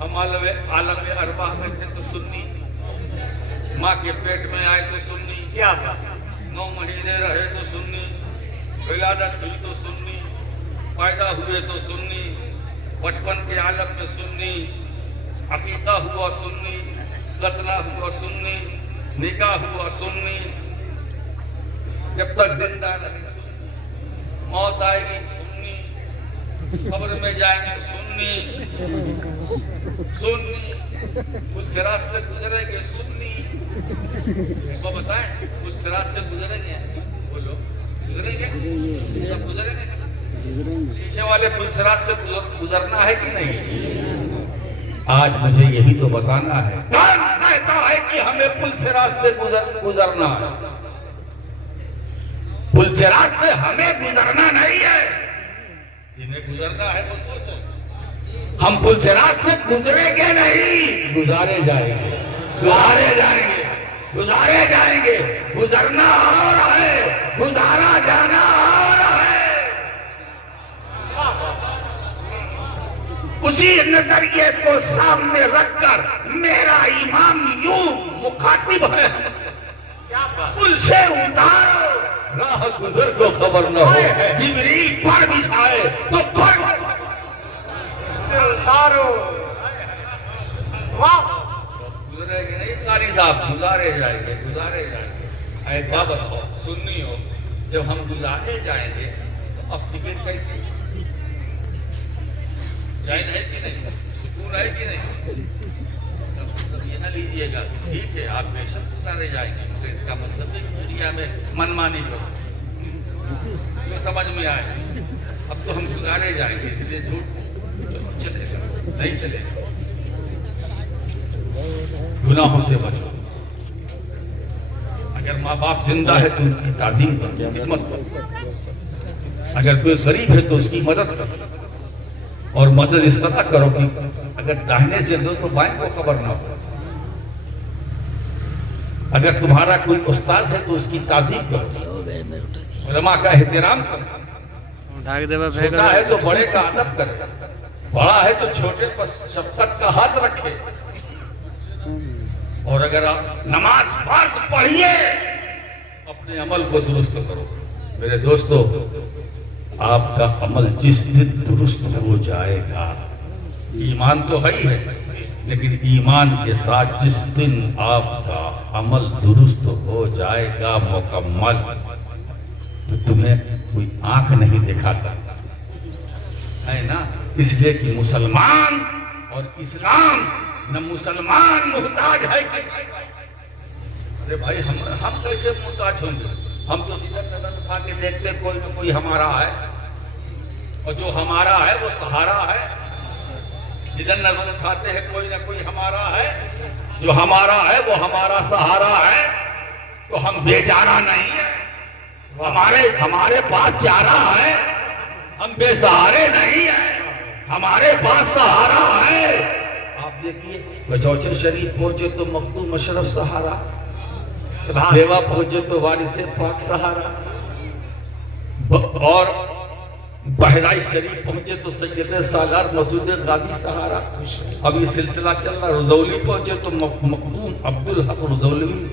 ہم عالم ارواح میں تھے تو سنی، ماں کے پیٹ میں آئے تو سنی، کیا بات 9 مہینے رہے تو سنی، ولادت ہوئی تو سنی، پیدا ہوئے تو سنی، بچپن کے عالم میں سنی، عقیقہ ہوا سنی، ختنہ ہوا سنی، نکاح ہوا سنی، جب تک زندہ رہے موت آئے گی سنی، قبر میں جائیں گے سنی، سنی، کچھ سراج سے گزریں گے سنی، ان کو بتائیں کچھ سراج سے گزریں گے، بولو گزریں گے، سب گزریں گے، پیچھے والے پل سراج سے گزرنا ہے کہ نہیں؟ آج مجھے یہی تو بتانا ہے، کون کہتا ہے کہ ہمیں پل سراج سے گزرنا ہے؟ پل سراج سے ہمیں گزرنا نہیں ہے، جنہیں گزرنا ہے وہ سوچو۔ ہم پل سراج سے گزریں گے نہیں، گزارے جائیں گے، گزارے جائیں گے، گزارے جائیں گے، گزرنا اور ہے، گزارا جانا اور ہے۔ اسی نظریے کو سامنے رکھ کر میرا امام یوں مخاطب ہے، پل سے اتارو راہ گزر کو خبر نہ ہو، جبریل پر بچھائے تو پر سے اتارو، واہ گزرے گے نہیں قاری صاحب، گزارے جائیں گے، گزارے جائیں گے۔ اے کیا بتاؤ سننی ہو، جب ہم گزارے جائیں گے تو اب فکر کیسی، چین ہے کہ نہیں، سکون ہے کہ نہیں؟ مطلب یہ نہ لیجئے گا ٹھیک ہے آپ بے شک گزارے جائیں گے، مگر اس کا مطلب ہے کہ دنیا میں من مانی کرو، یہ سمجھ میں آئے اب تو ہم گزارے جائیں گے، اس لیے جھوٹ چلے گا نہیں چلے گا۔ گناہوں سے بچو، اگر ماں باپ زندہ ہے تو ان کی تعظیم کرو، خدمت کرو، اگر کوئی غریب ہے تو اس کی مدد کرو، اور مدد اس طرح کرو کہ اگر داہنے سے دو تو بائیں کو خبر نہ ہو، اگر تمہارا کوئی استاذ ہے تو اس کی تعظیم کرو، علماء کا احترام کرو، چھوٹا ہے تو بڑے کا ادب کرے، بڑا ہے تو چھوٹے پر شفقت کا ہاتھ رکھے، اور اگر آپ نماز فرض پڑھیے اپنے عمل کو درست کرو۔ میرے دوستو آپ کا عمل جس دن درست ہو جائے گا، ایمان تو ہے ہی ہے لیکن ایمان کے ساتھ جس دن آپ کا عمل درست ہو جائے گا مکمل، تو تمہیں کوئی آنکھ نہیں دکھا سکتا ہے نا، اس لیے کہ مسلمان اور اسلام نہ مسلمان محتاج ہے کسی، ارے بھائی ہم کیسے محتاج ہوں گے؟ ہم تو جدھر نظر اٹھا کے دیکھتے کوئی نہ کوئی ہمارا ہے، اور جو ہمارا ہے وہ سہارا ہے، جدھر نظر اٹھاتے ہیں کوئی نہ کوئی ہمارا ہے، جو ہمارا ہے وہ ہمارا سہارا ہے، تو ہم بے چارہ نہیں ہیں، ہمارے پاس چارہ ہے، ہم بے سہارے نہیں ہیں، ہمارے پاس سہارا ہے۔ آپ دیکھیے بچوچر شریف پہنچے تو مختوم اشرف سہارا، دیوا پہنچے تو وارث پاک سہارا، اور بہرائچ شریف پہنچے تو سید سالار مسعود غازی سہارا، اب یہ سلسلہ چل رہا، رضولی پہنچے تو مخدوم عبدالحق رضولوی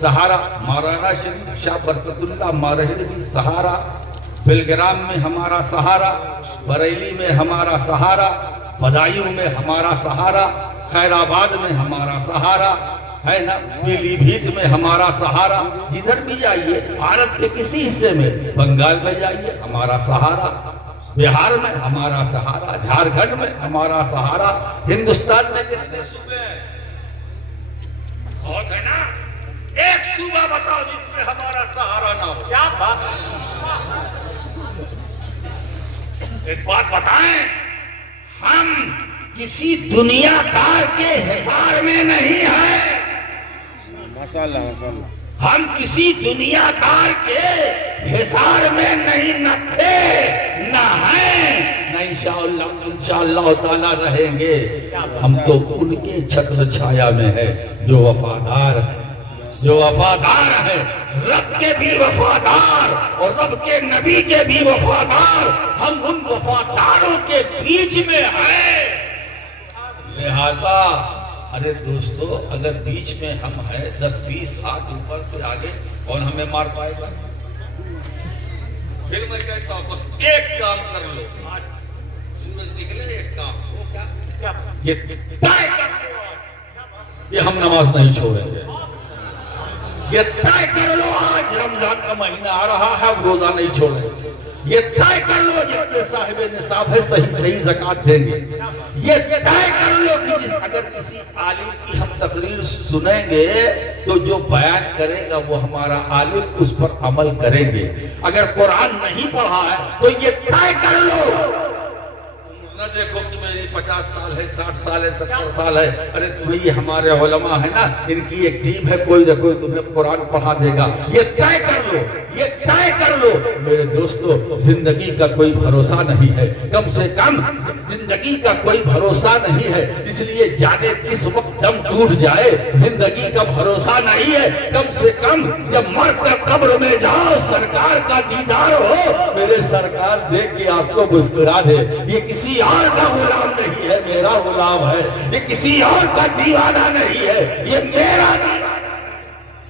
سہارا، مارانا شریف شاہ برکت اللہ مارہروی سہارا، بلگرام میں ہمارا سہارا، بریلی میں ہمارا سہارا، بدایوں میں ہمارا سہارا، خیر آباد میں ہمارا سہارا ہے نا، پیلی بھیت میں ہمارا سہارا، جدھر بھی جائیے بھارت کے کسی حصے میں، بنگال میں جائیے ہمارا سہارا، بہار میں ہمارا سہارا، جھارکھنڈ میں ہمارا سہارا، ہندوستان میں کتنے صوبے ہیں؟ بہت ہے نا، ایک صوبہ بتاؤ جس میں ہمارا سہارا نہ ہو۔ کیا بات، ایک بات بتائیں، ہم کسی دنیا دار کے حصار میں نہیں ہیں، ماشاءاللہ ماشاءاللہ، ہم کسی دنیا دار کے حصار میں نہیں نہ تھے نہ ہیں نہ انشاءاللہ تعالیٰ رہیں گے، ہم تو ان کے چھتر چھایا میں ہے جو وفادار ہے، جو وفادار ہے، رب کے بھی وفادار اور رب کے نبی کے بھی وفادار، ہم ان وفاداروں کے بیچ میں ہیں، آقا ارے دوستو اگر بیچ میں ہم ہیں 10-20 ہاتھ اوپر سے آگے کون ہمیں مار پائے گا؟ پھر میں کہتا ہوں بس ایک کام کر لو، آج سورج نکلے ایک کام وہ کیا یہ طے کر لو کہ ہم نماز نہیں چھوڑیں گے، یہ طے کر لو آج رمضان کا مہینہ آ رہا ہے ہم روزہ نہیں چھوڑیں گے، یہ طے کر لو جتنے صاحب نصاب ہے صحیح زکوٰۃ دیں گے، یہ طے کر لو کہ اگر کسی عالم کی ہم تقریر سنیں گے تو جو بیان کرے گا وہ ہمارا عالم اس پر عمل کریں گے، اگر قرآن نہیں پڑھا ہے تو یہ طے کر لو، نہ دیکھو کہ میری 50 سال ہے 60 سال ہے 70 سال ہے، ارے تمہیں یہ ہمارے علماء ہیں نا ان کی ایک ٹیم ہے کوئی نہ کوئی تمہیں قرآن پڑھا دے گا، یہ طے کر لو، یہ طے کر لو میرے دوستو زندگی کا کوئی بھروسہ نہیں ہے، کم سے کم زندگی کا کوئی بھروسہ نہیں ہے، اس لیے جانے کس وقت دم ٹوٹ جائے زندگی کا بھروسہ نہیں ہے، کم سے کم جب مر کر قبر میں جاؤ سرکار کا دیدار ہو، میرے سرکار دیکھ کے آپ کو مسکرا دے، یہ کسی اور کا غلام نہیں ہے میرا غلام ہے، یہ کسی اور کا دیوانہ نہیں ہے یہ میرا دیوانہ ہے۔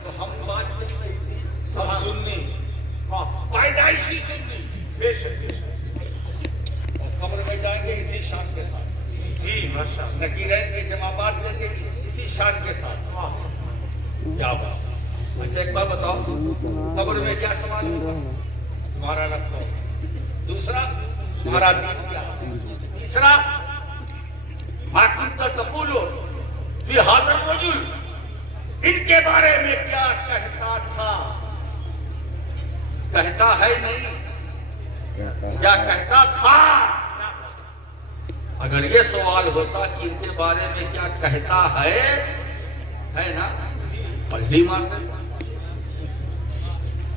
تو ہم بات کر رہی تھی سب سننی پیدائشی سننی بے شک بے شک اور قبر میں جائیں گے اسی شان کے ساتھ، جی ماشاء اللہ نکیرین کے جوابات دیں گے اسی شان کے ساتھ، کیا بات۔ اچھا ایک بات بتاؤ قبر میں کیا سوال ہوگا؟ تمہارا رب کو، دوسرا تمہارا دین کیا، تیسرا ما کنت تقول فی ھذا الرجل، ان کے بارے میں کیا کہتا تھا، کہتا ہے نہیں کیا کہتا تھا، اگر یہ سوال ہوتا کہ ان کے بارے میں کیا کہتا ہے نا پلٹی مار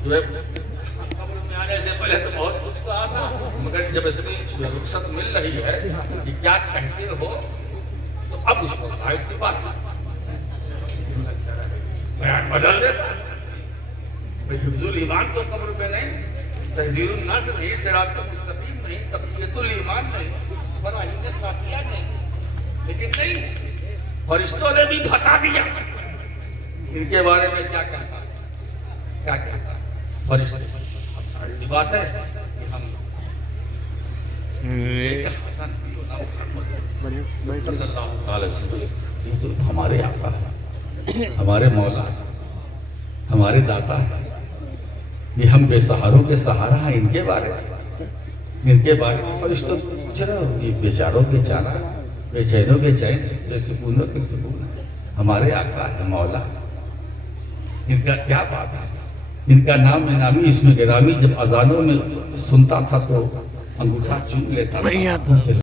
جو ہے قبر میں آنے سے پہلے تو بہت کچھ کہا تھا مگر جب اتنی رخصت مل رہی ہے کہ کیا کہتے ہو تو اب اس کو ظاہر سی بات بیان بدل دیتا ہے۔ حفظ الایمان تو قبر پہ نہیں، تحذیر الناس نہیں، صراط مستقیم نہیں، تقویت الایمان نہیں، فراہم ساتھیہ نہیں، لیکن نہیں فرشتوں نے بھی پھنسا دیا ان کے بارے میں کیا کہتا کیا کہتا فرشتے۔ اب ساری سی بات ہے کہ ہم حسن صلی اللہ علیہ وسلم یہ تو ہمارے آقا ہے، ہمارے مولا ہے، ہمارے داتا ہے، یہ ہم بے سہاروں کے سہارا ہیں، ان کے بارے میں فرشتوں سے پوچھ رہے ہو، یہ بیچاروں کے چارہ بے چینوں کے چین بے سکونوں کے سکون، ہمارے آقا ہے مولا، ان کا کیا بات ہے، ان کا نام نامی اسم گرامی جب اذانوں میں سنتا تھا تو انگوٹھا چوم لیتا تھا۔